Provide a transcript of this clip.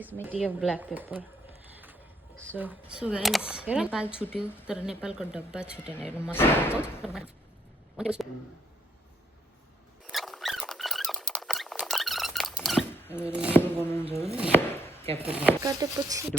is my tea of black pepper. So guys, Nepal छुट्यो तर नेपालको डब्बा छुटेन। हेर्नु मसला काटेपछि